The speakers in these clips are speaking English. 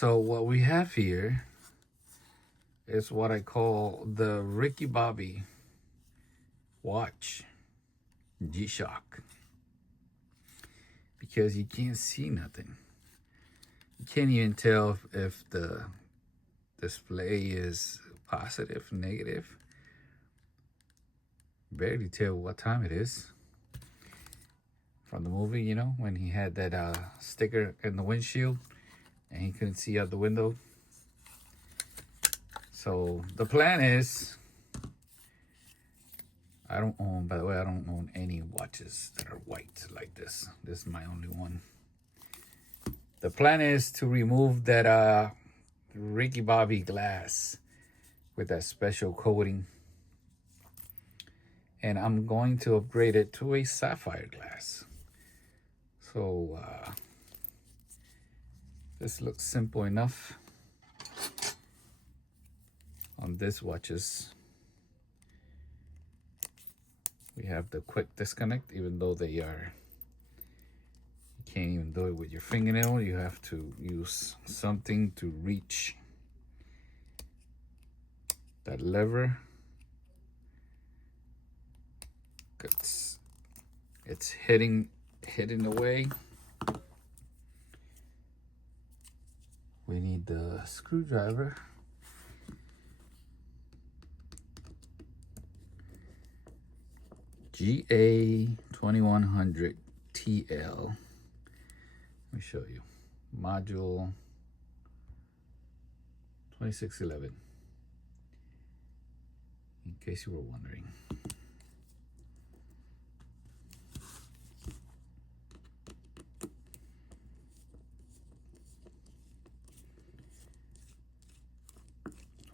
So what we have here is what I call the Ricky Bobby watch G-Shock, because you can't see nothing. You can't even tell if the display is positive, negative. Barely tell what time it is. From the movie, you know, when he had that sticker in the windshield and he couldn't see out the window. So the plan is, I don't own, by the way, I don't own any watches that are white like this. This is my only one. The plan is to remove that Ricky Bobby glass with that special coating. And I'm going to upgrade it to a sapphire glass. So this looks simple enough on this watches. We have the quick disconnect, even though they are, you can't even do it with your fingernail. You have to use something to reach that lever. It's hitting away. We need the screwdriver. GA-2100TL. Let me show you. Module 2611. In case you were wondering.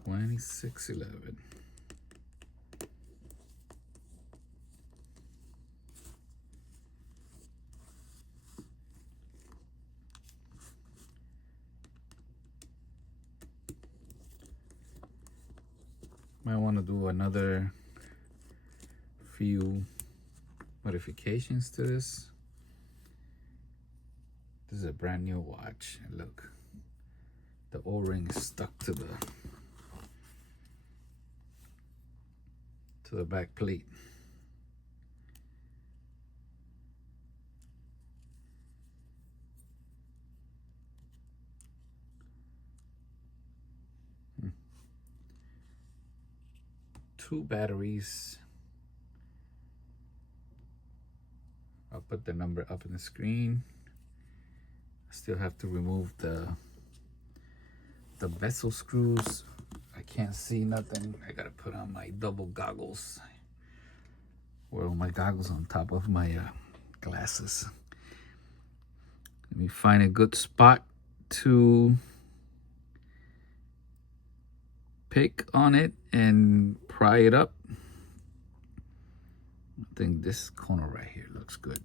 $26.11. Might want to do another few modifications to this. This is a brand new watch. Look, the O-ring is stuck to the back plate. Two batteries. I'll put the number up on the screen. I still have to remove the bezel screws. I can't see nothing. I gotta put on my double goggles. Wear my goggles on top of my glasses. Let me find a good spot to pick on it and pry it up. I think this corner right here looks good.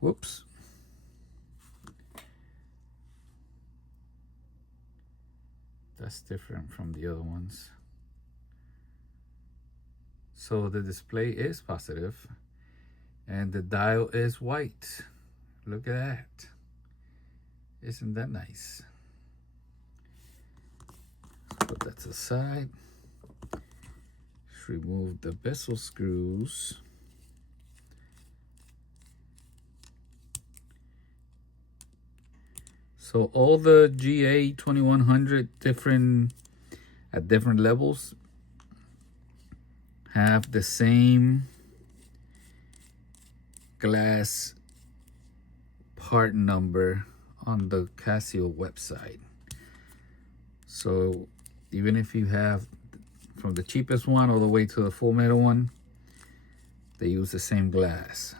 Whoops. That's different from the other ones. So the display is positive and the dial is white. Look at that. Isn't that nice? Let's put that to the side. Let's remove the bezel screws. So all the GA-2100 at different levels have the same glass part number on the Casio website. So even if you have from the cheapest one all the way to the full metal one, they use the same glass.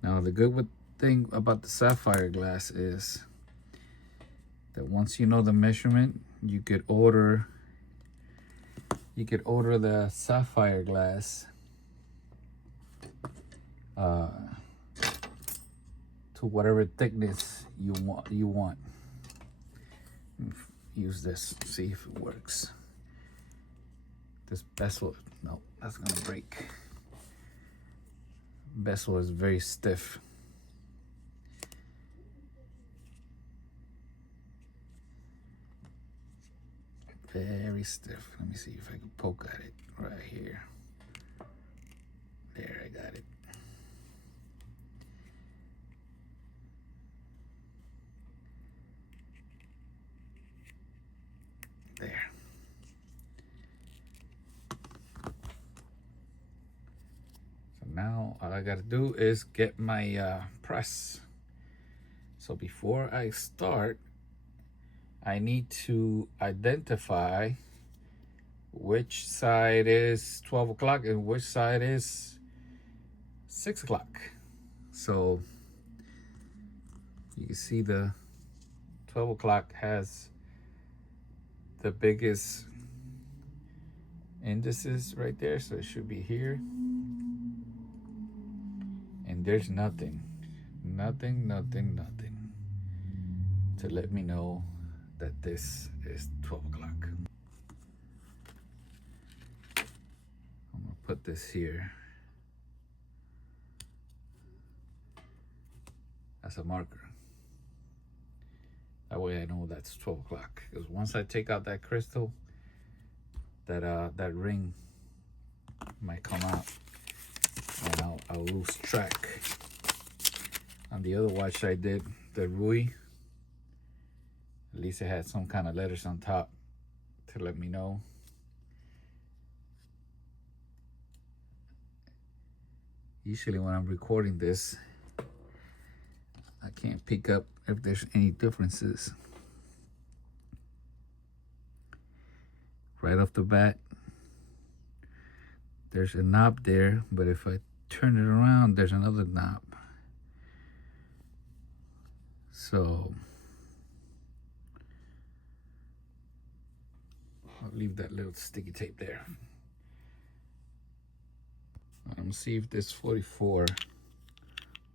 Now the good thing about the sapphire glass is that once you know the measurement, you could order the sapphire glass to whatever thickness you want. use this, see if it works. This bezel, no, that's gonna break. Bezel is very stiff. Very stiff. Let me see if I can poke at it right here. There, I got it. There. So now all I gotta do is get my press. So before I start, I need to identify which side is 12 o'clock and which side is 6 o'clock. So you can see the 12 o'clock has the biggest indices right there, so it should be here. And there's nothing to let me know that this is 12 o'clock. I'm gonna put this here as a marker. That way I know that's 12 o'clock. Because once I take out that crystal, that ring might come out and I'll lose track. On the other watch I did, the Rui, at least it had some kind of letters on top to let me know. Usually when I'm recording this, I can't pick up if there's any differences. Right off the bat, there's a knob there, but if I turn it around, there's another knob. So I'll leave that little sticky tape there. I'm gonna see if this 44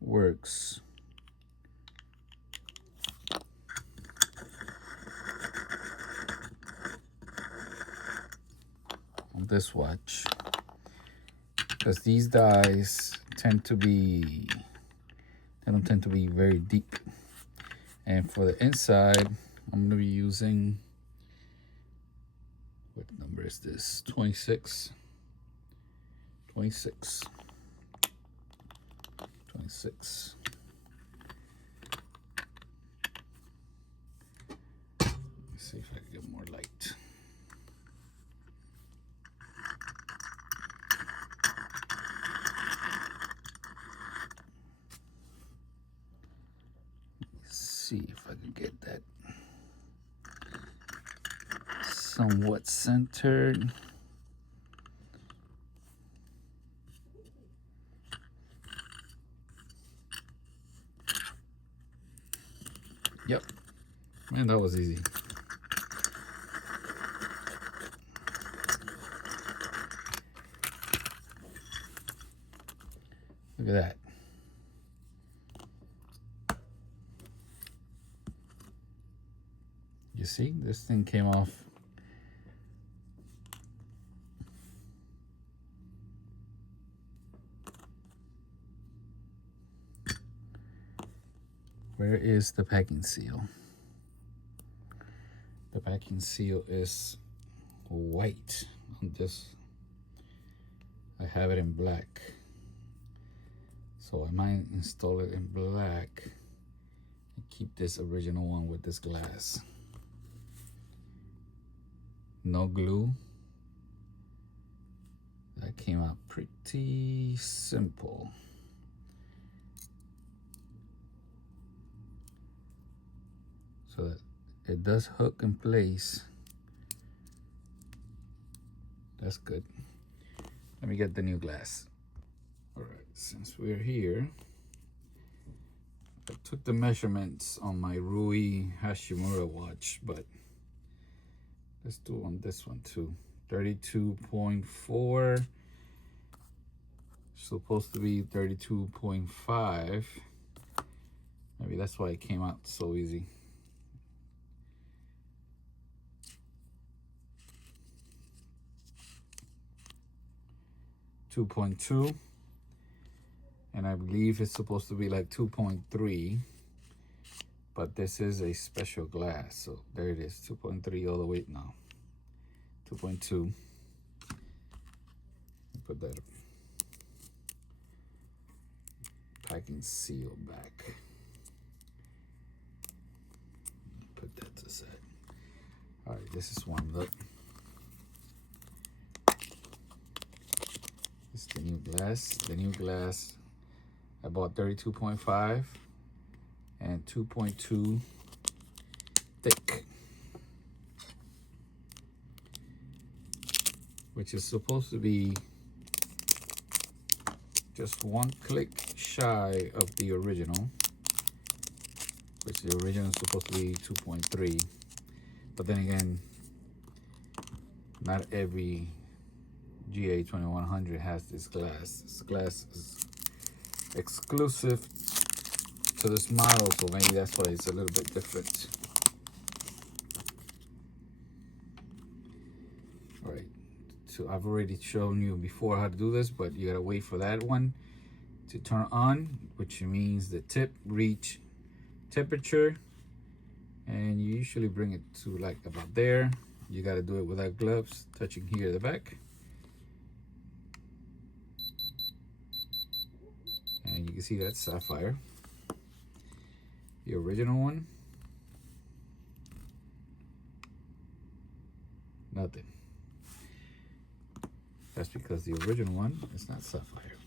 works. On this watch, because these dies tend to be, they don't tend to be very deep. And for the inside, I'm gonna be using, what number is this? 26. 26. Let's see if I can get more light. See if I can get that somewhat centered. Yep, man, that was easy. Look at that. You see, this thing came off. Where is the packing seal? The packing seal is white on this. I have it in black. So I might install it in black and keep this original one with this glass. No glue. That came out pretty simple. So that it does hook in place. That's good. Let me get the new glass. All right, since we're here, I took the measurements on my Rui Hashimura watch, but let's do on this one too. 32.4, supposed to be 32.5. Maybe that's why it came out so easy. 2.2, and I believe it's supposed to be like 2.3, but this is a special glass, so there it is, 2.3 all the way now. 2.2. Put that packing seal back. Put that to the side. All right, this is warmed up. This is the new glass. The new glass, I bought 32.5 and 2.2 thick, which is supposed to be just one click shy of the original, which the original is supposed to be 2.3. But then again, not every GA-2100 has this glass. This glass is exclusive to this model, so maybe that's why it's a little bit different. All right, so I've already shown you before how to do this, but you gotta wait for that one to turn on, which means the tip reach temperature, and you usually bring it to like about there. You got to do it without gloves, touching here at the back, and you can see that Sapphire, the original one. Nothing. That's because the original one is not Sapphire.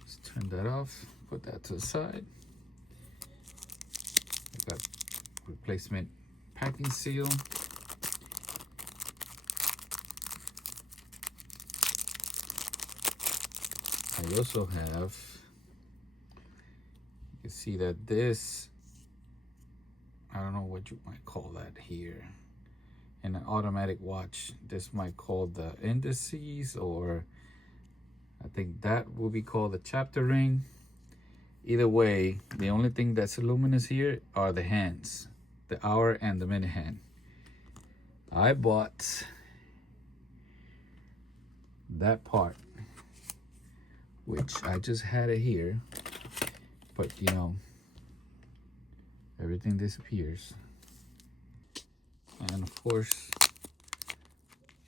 Let's turn that off, put that to the side. I got replacement packing seal. I also have, you can see that this, I don't know what you might call that here. In an automatic watch, this might call the indices, or I think that will be called the chapter ring. Either way, the only thing that's luminous here are the hands, the hour and the minute hand. I bought that part, which I just had it here, but you know, everything disappears. And of course,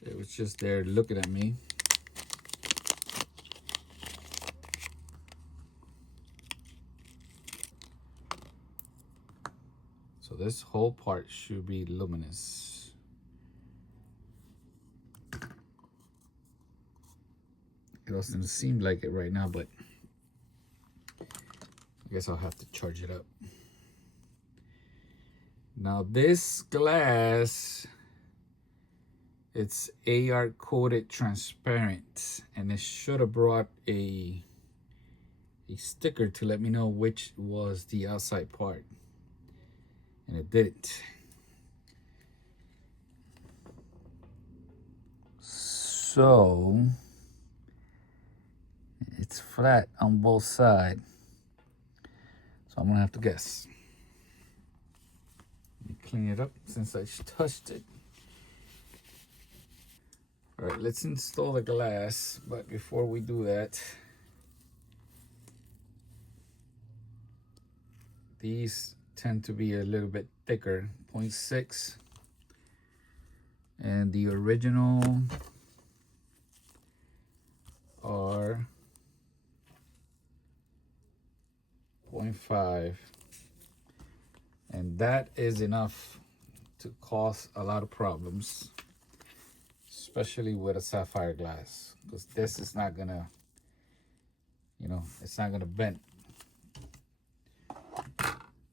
it was just there looking at me. So this whole part should be luminous. It doesn't seem like it right now, but I guess I'll have to charge it up. Now this glass, it's AR coated transparent, and it should have brought a sticker to let me know which was the outside part, and it didn't. So it's flat on both sides, so I'm gonna have to guess. Let me clean it up since I touched it. All right, let's install the glass, but before we do that, these tend to be a little bit thicker, 0.6, and the original are 0.5, and that is enough to cause a lot of problems, especially with a sapphire glass, because this is not gonna, you know, it's not gonna bend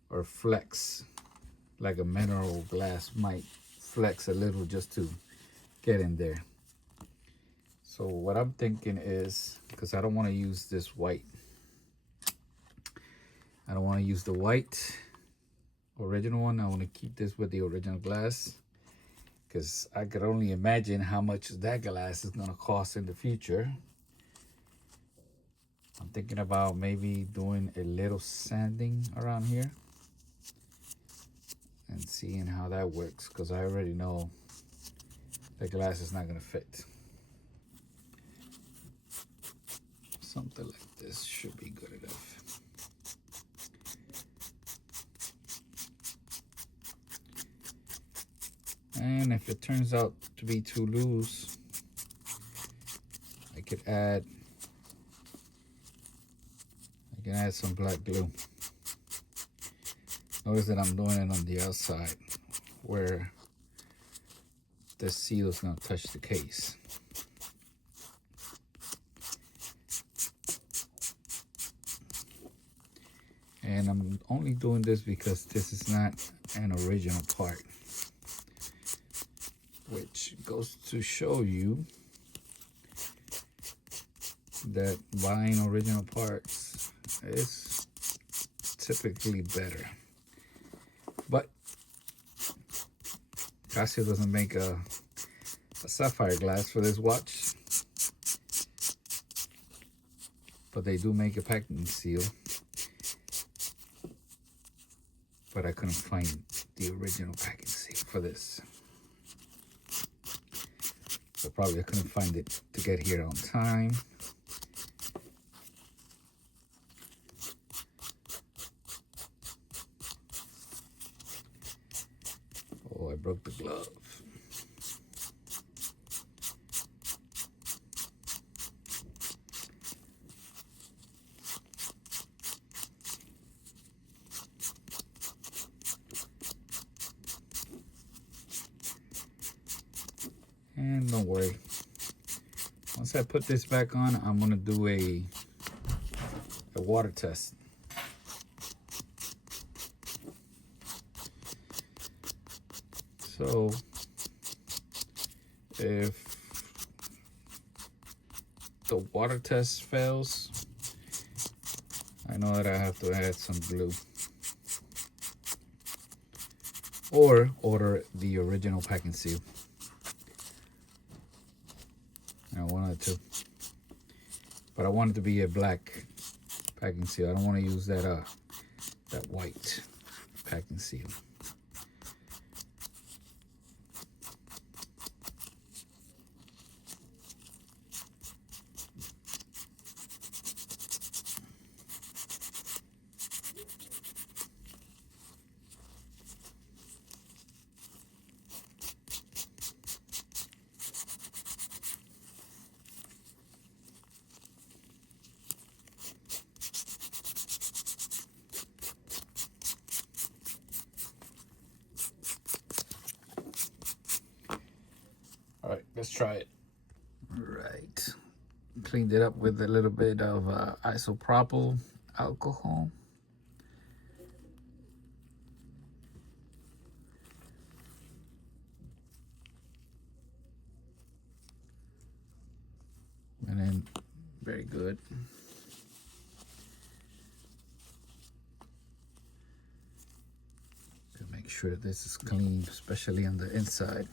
or flex like a mineral glass might flex a little just to get in there. So what I'm thinking is, because I don't want to use this white, I don't want to use the white original one. I want to keep this with the original glass, because I could only imagine how much that glass is going to cost in the future. I'm thinking about maybe doing a little sanding around here and seeing how that works, because I already know the glass is not going to fit. Something like this should be good enough. And if it turns out to be too loose, I can add some black glue. Notice that I'm doing it on the outside where the seal is going to touch the case. And I'm only doing this because this is not an original part, which goes to show you that buying original parts is typically better. But Casio doesn't make a sapphire glass for this watch, but they do make a packing seal. But I couldn't find the original packing seal for this. So probably I couldn't find it to get here on time. Oh, I broke the glove. And don't worry, once I put this back on, I'm gonna do a water test. So if the water test fails, I know that I have to add some glue or order the original packing seal. One of the two, but I want it to be a black packing seal. I don't want to use that that white packing seal. All right, let's try it. All right, cleaned it up with a little bit of isopropyl alcohol. And then, very good. To make sure that this is clean, especially on the inside.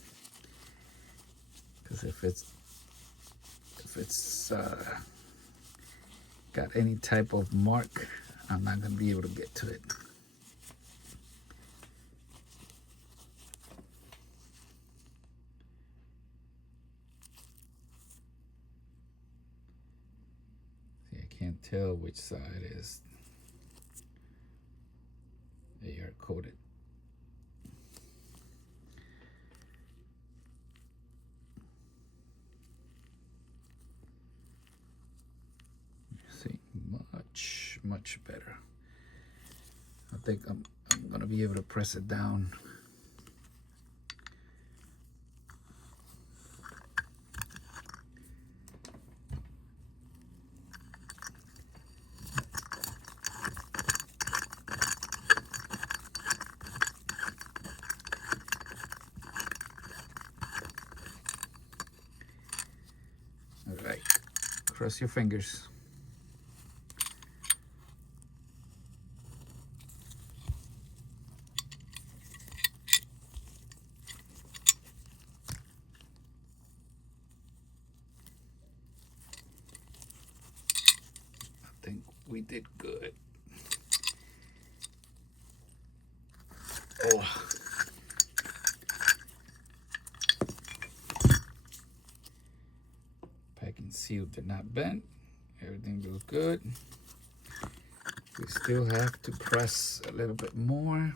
Because if it's got any type of mark, I'm not going to be able to get to it. See, I can't tell which side is they are coated. Much better. I think I'm gonna be able to press it down. All right, cross your fingers. We did good. Oh. Packing seal did not bend, everything looks good. We still have to press a little bit more.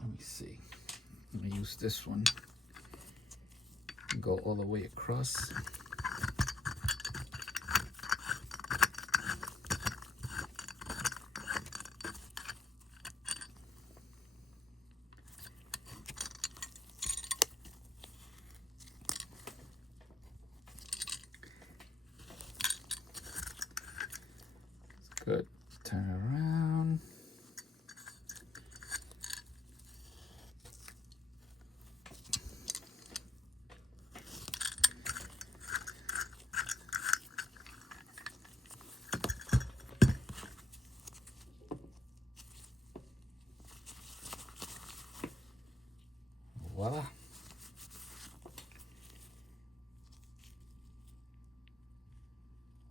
Let me see. I'm gonna use this one. Go all the way across. Good. Turn around. Voila.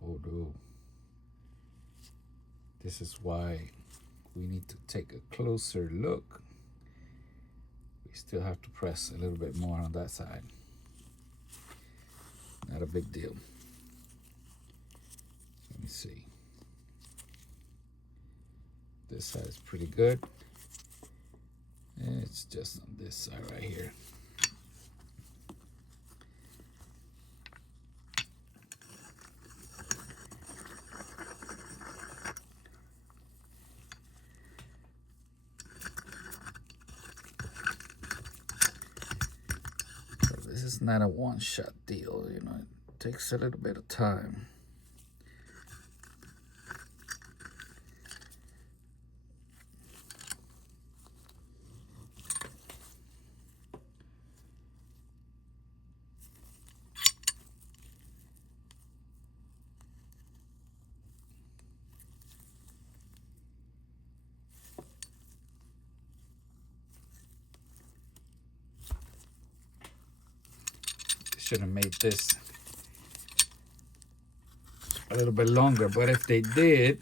Oh no. This is why we need to take a closer look. We still have to press a little bit more on that side. Not a big deal. Let me see. This side is pretty good. It's just on this side right here. This is not a one-shot deal, you know, it takes a little bit of time. Should have made this a little bit longer, but if they did,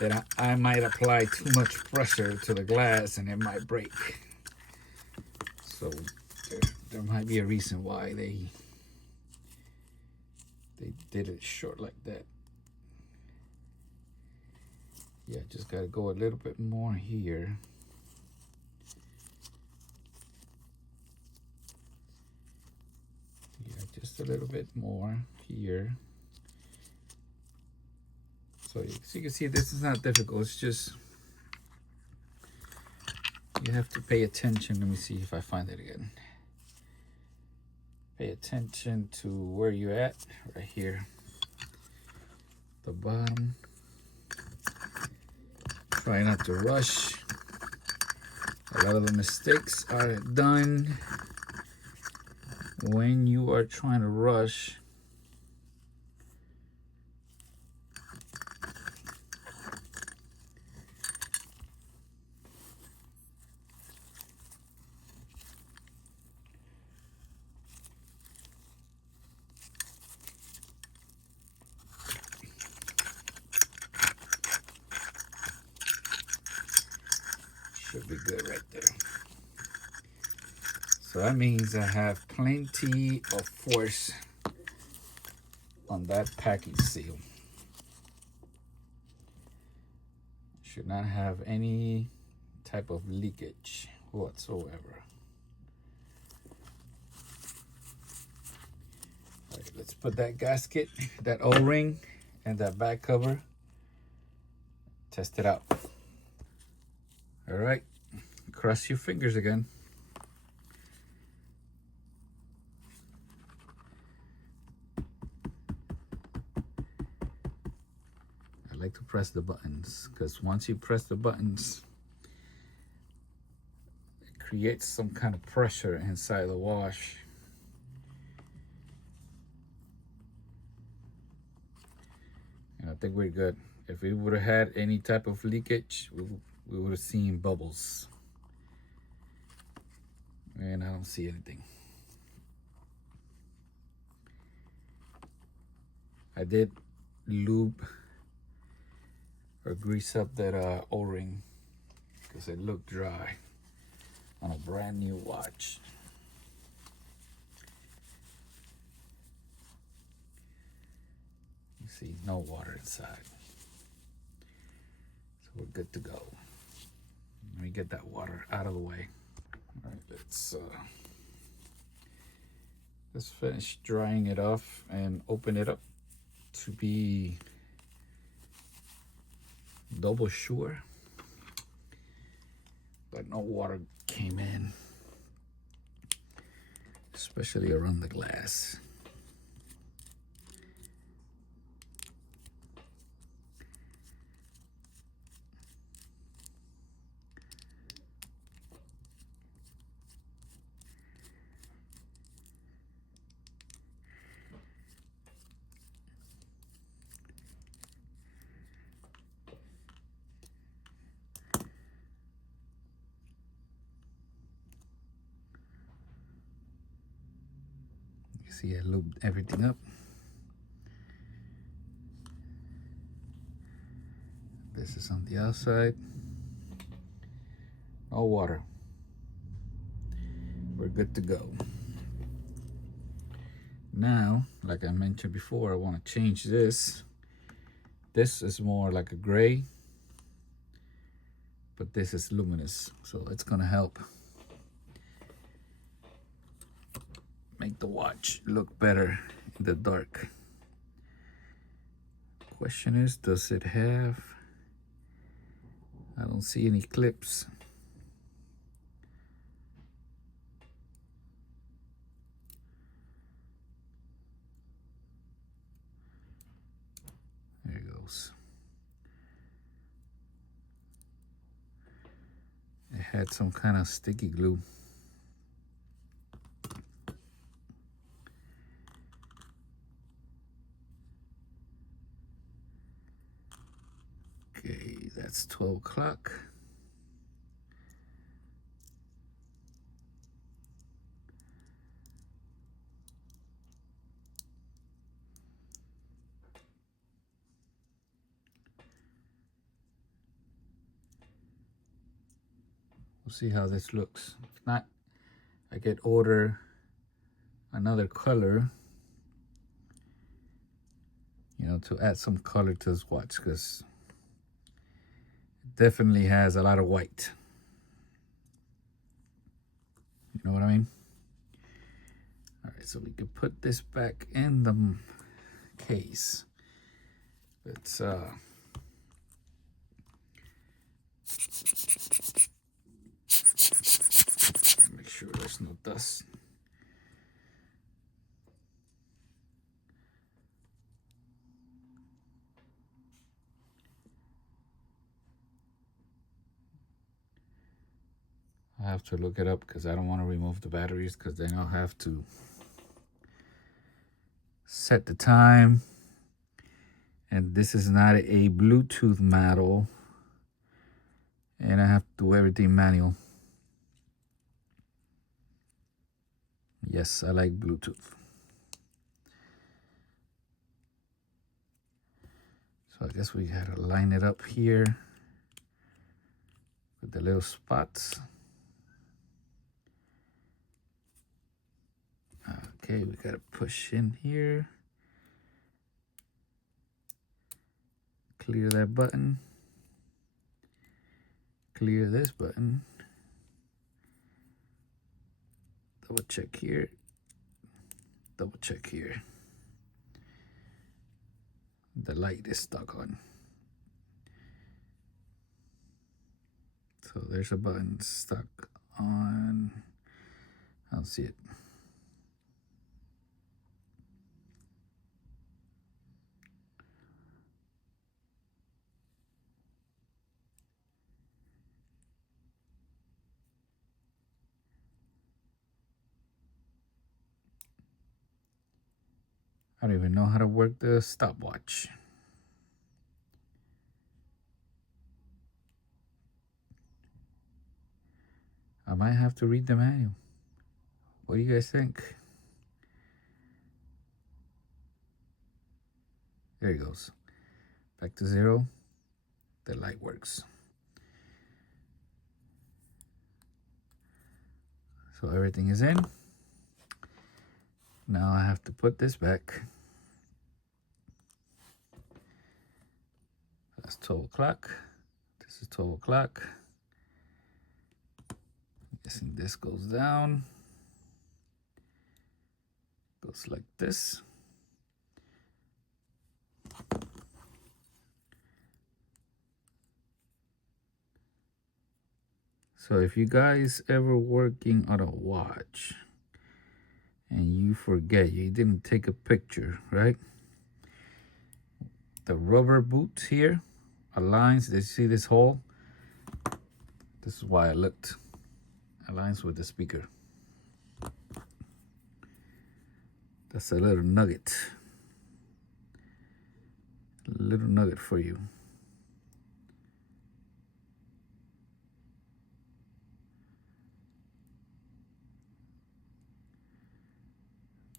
then I might apply too much pressure to the glass and it might break. So there might be a reason why they did it short like that. Yeah, just gotta go a little bit more here. Just a little bit more here. So you can see this is not difficult. It's just you have to pay attention. Let me see if I find it again. Pay attention to where you're at right here. The bottom. Try not to rush. A lot of the mistakes are done when you are trying to rush. Should be good right there. So that means I have plenty of force on that packing seal. Should not have any type of leakage whatsoever. All right, let's put that gasket, that O-ring, and that back cover. Test it out. All right, cross your fingers again. I like to press the buttons because once you press the buttons, it creates some kind of pressure inside the wash. And I think we're good. If we would have had any type of leakage, we would have seen bubbles. And I don't see anything. I did lube or grease up that O-ring because it looked dry on a brand new watch. See, no water inside. So we're good to go. Let me get that water out of the way. All right, let's finish drying it off and open it up to be double sure. But no water came in, especially around the glass. See, I lubed everything up. This is on the outside. No water. We're good to go. Now, like I mentioned before, I want to change this. This is more like a gray, but this is luminous, so it's gonna help make the watch look better in the dark. Question is, does it have, I don't see any clips. There it goes. It had some kind of sticky glue. Okay, that's 12 o'clock. We'll see how this looks. If not, I could order another color, you know, to add some color to this watch, because it definitely has a lot of white. You know what I mean? All right, so we could put this back in the case. Let's make sure there's no dust. I have to look it up because I don't want to remove the batteries, because then I'll have to set the time. And this is not a Bluetooth model, and I have to do everything manual. Yes, I like Bluetooth. So I guess we gotta line it up here with the little spots. Okay, we gotta push in here. Clear that button. Clear this button. Double check here. Double check here. The light is stuck on. So there's a button stuck on. I don't see it. I don't even know how to work the stopwatch. I might have to read the manual. What do you guys think? There it goes. Back to 0. The light works. So everything is in. Now I have to put this back. That's 12 o'clock. This is 12 o'clock. I'm guessing this goes down. Goes like this. So if you guys ever working on a watch and you forget, you didn't take a picture, right? The rubber boots here aligns, did you see this hole? This is why I looked. Aligns with the speaker. That's a little nugget. A little nugget for you.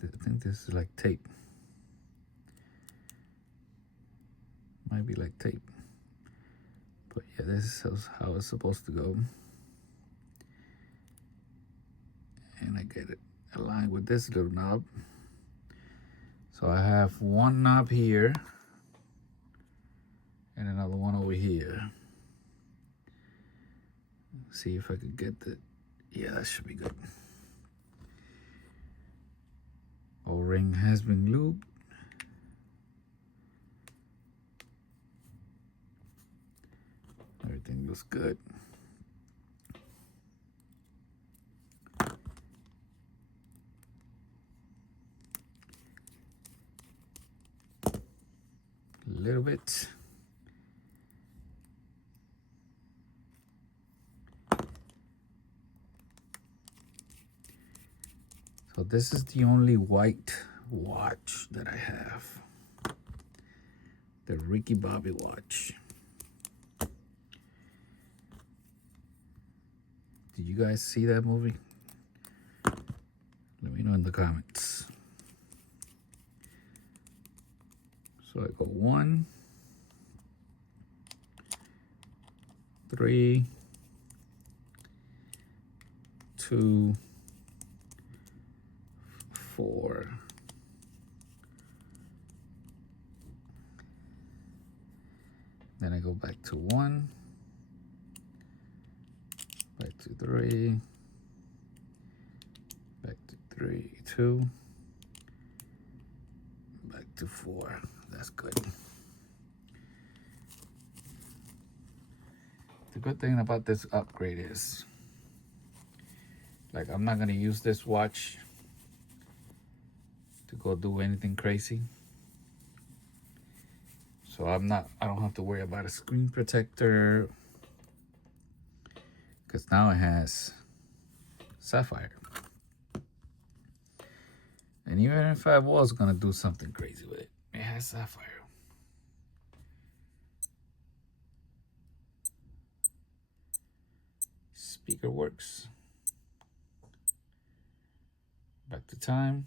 I think this is like tape. Might be like tape. But yeah, this is how it's supposed to go. And I get it aligned with this little knob. So I have one knob here and another one over here. See if I could get the, yeah, that should be good. O-ring has been lubed. Everything looks good. A little bit. So this is the only white watch that I have. The Ricky Bobby watch. Did you guys see that movie? Let me know in the comments. So I go 1, 3, 2, 4. Then I go back to 1, back to 3, back to 3, 2, back to 4. That's good. The good thing about this upgrade is, like, I'm not gonna use this watch to go do anything crazy. So I don't have to worry about a screen protector, because now it has Sapphire. And even if I was gonna do something crazy with it, it has Sapphire. Speaker works. Back to time.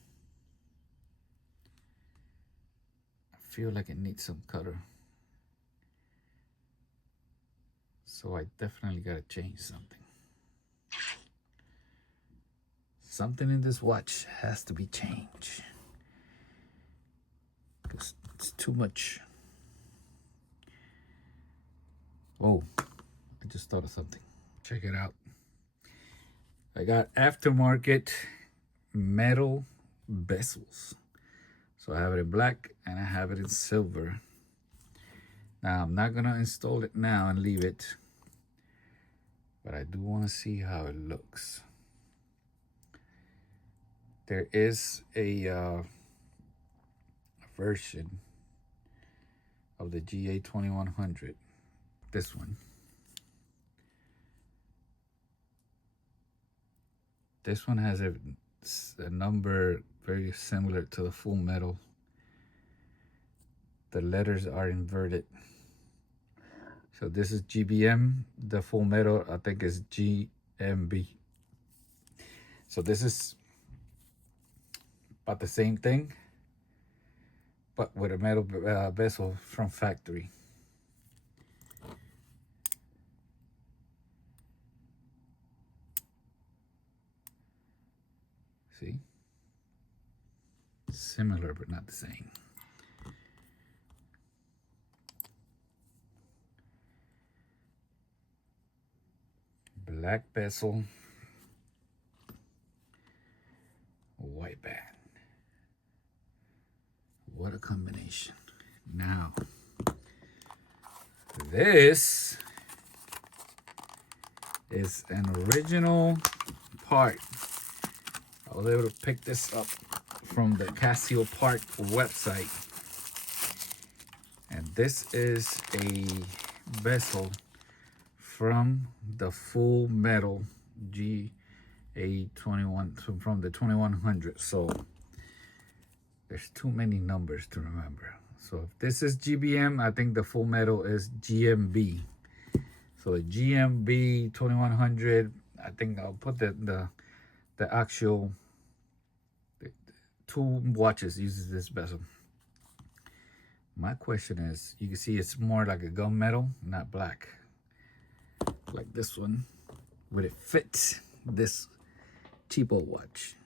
I feel like it needs some color. So I definitely gotta change something. Something in this watch has to be changed, because it's too much. Oh, I just thought of something. Check it out. I got aftermarket metal bezels. So I have it in black and I have it in silver. Now I'm not gonna install it now and leave it, but I do want to see how it looks. There is a version of the GA-2100, this one. This one has a number very similar to the full metal. The letters are inverted. So this is GBM, the full metal I think is GMB. So this is about the same thing, but with a metal bezel from factory. See? Similar, but not the same. Black bezel, white band. What a combination. Now, this is an original part. I was able to pick this up from the Casio part website. And this is a bezel from the full metal GA-21 from the 2100. So there's too many numbers to remember. So if this is GBM, I think the full metal is GMB. So the GMB 2100, I think I'll put the actual two watches uses this bezel. My question is, you can see it's more like a gunmetal, not black. Like this one. Would it fit this cheapo watch?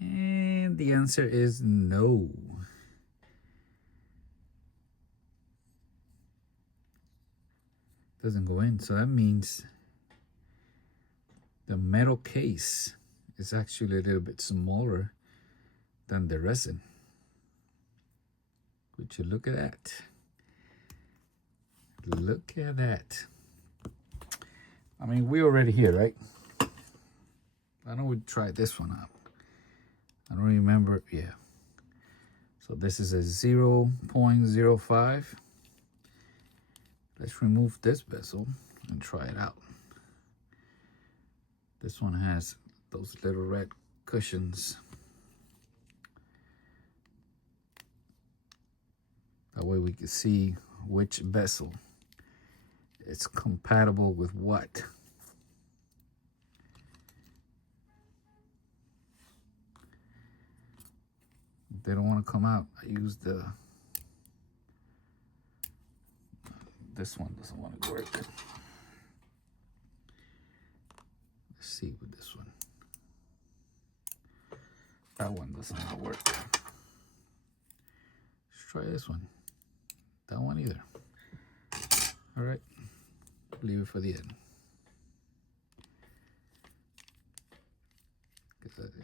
And the answer is no. Doesn't go in, so that means the metal case is actually a little bit smaller than the resin. Would you look at that? Look at that. I mean, we're already here, right? Why don't we try this one out? I don't remember. Yeah. So this is a 0.05. Let's remove this bezel and try it out. This one has those little red cushions. That way we can see which bezel is compatible with what. If they don't want to come out, I use this one doesn't want to work. Let's see with this one. That one doesn't want to work. Let's try this one. That one either. All right, leave it for the end.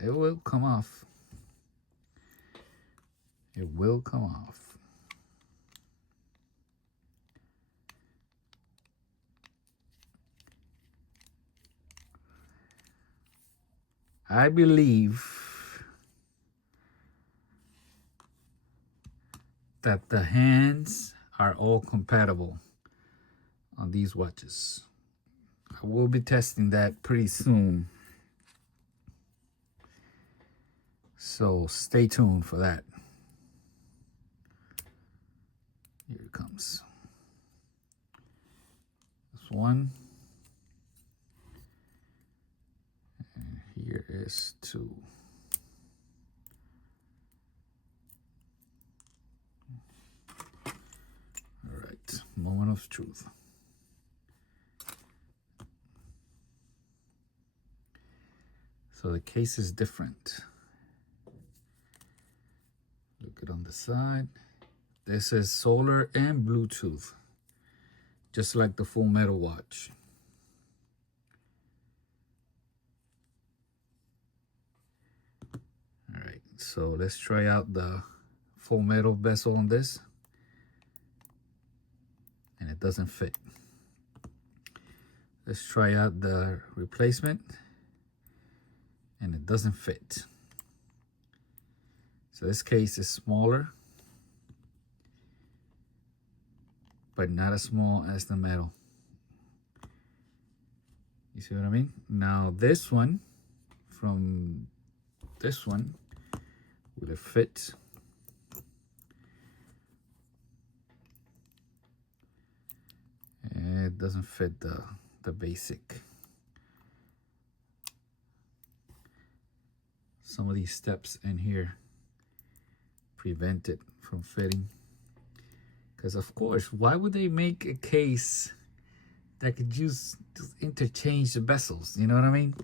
It will come off. It will come off. I believe that the hands are all compatible on these watches. I will be testing that pretty soon. So stay tuned for that. Here it comes. This one. And here is two. All right, moment of truth. So the case is different. Look it on the side. This is solar and Bluetooth, just like the full metal watch. All right, so let's try out the full metal bezel on this. And it doesn't fit. Let's try out the replacement. And it doesn't fit. So this case is smaller, but not as small as the metal. You see what I mean? Now this one, from this one, will it fit? And it doesn't fit the basic. Some of these steps in here prevent it from fitting. Because of course, why would they make a case that could just interchange the bezels? You know what I mean?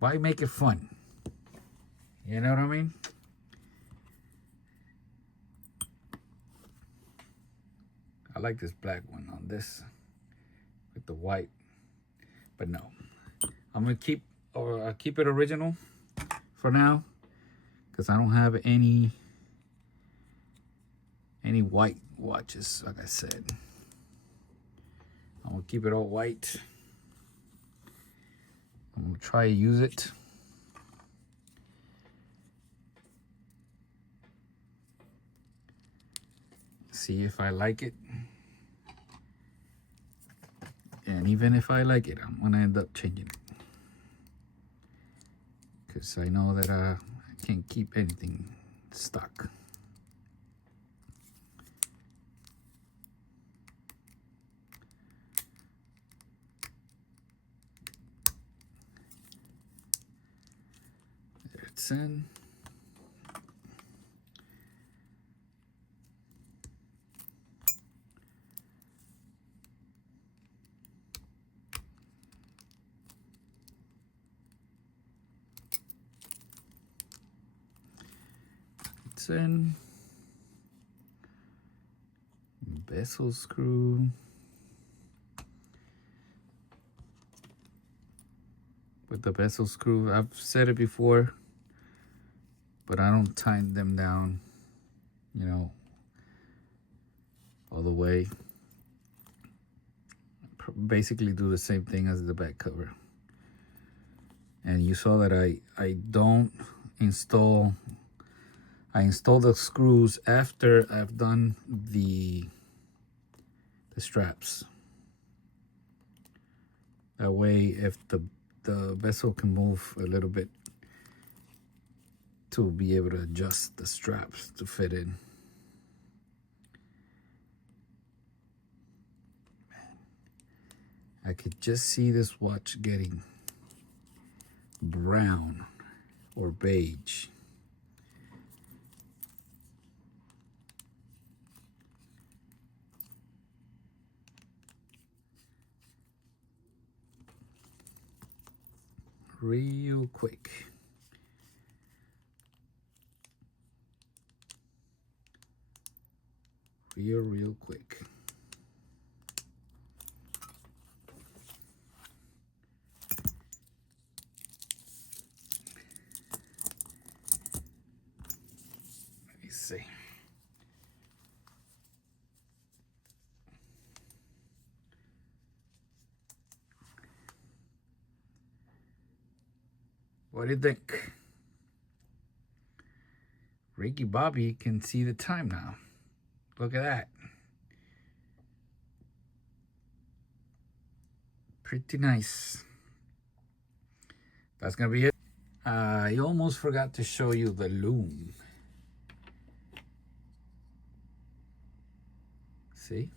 Why make it fun? You know what I mean? I like this black one on this with the white. But no, I'm gonna keep it original for now, because I don't have any white watches. Like I said, I'm gonna keep it all white. I'm gonna try to use it. See if I like it. And even if I like it, I'm gonna end up changing it, because I know that I can't keep anything stuck. There it's in. It's in. Bezel screw. With the bezel screw, I've said it before, but I don't tighten them down, you know, all the way. Basically do the same thing as the back cover. And you saw that I don't install, I install the screws after I've done the straps. That way, if the bezel can move a little bit, to be able to adjust the straps to fit in. I could just see this watch getting brown or beige. Real quick. Real quick. Let me see. What do you think? Ricky Bobby can see the time now. Look at that. Pretty nice. That's gonna be it. I almost forgot to show you the loom. See?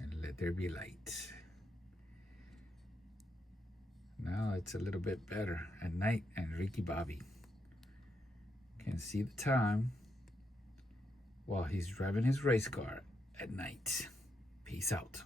And let there be light. Now it's a little bit better at night, and Ricky Bobby can see the time while he's driving his race car at night. Peace out.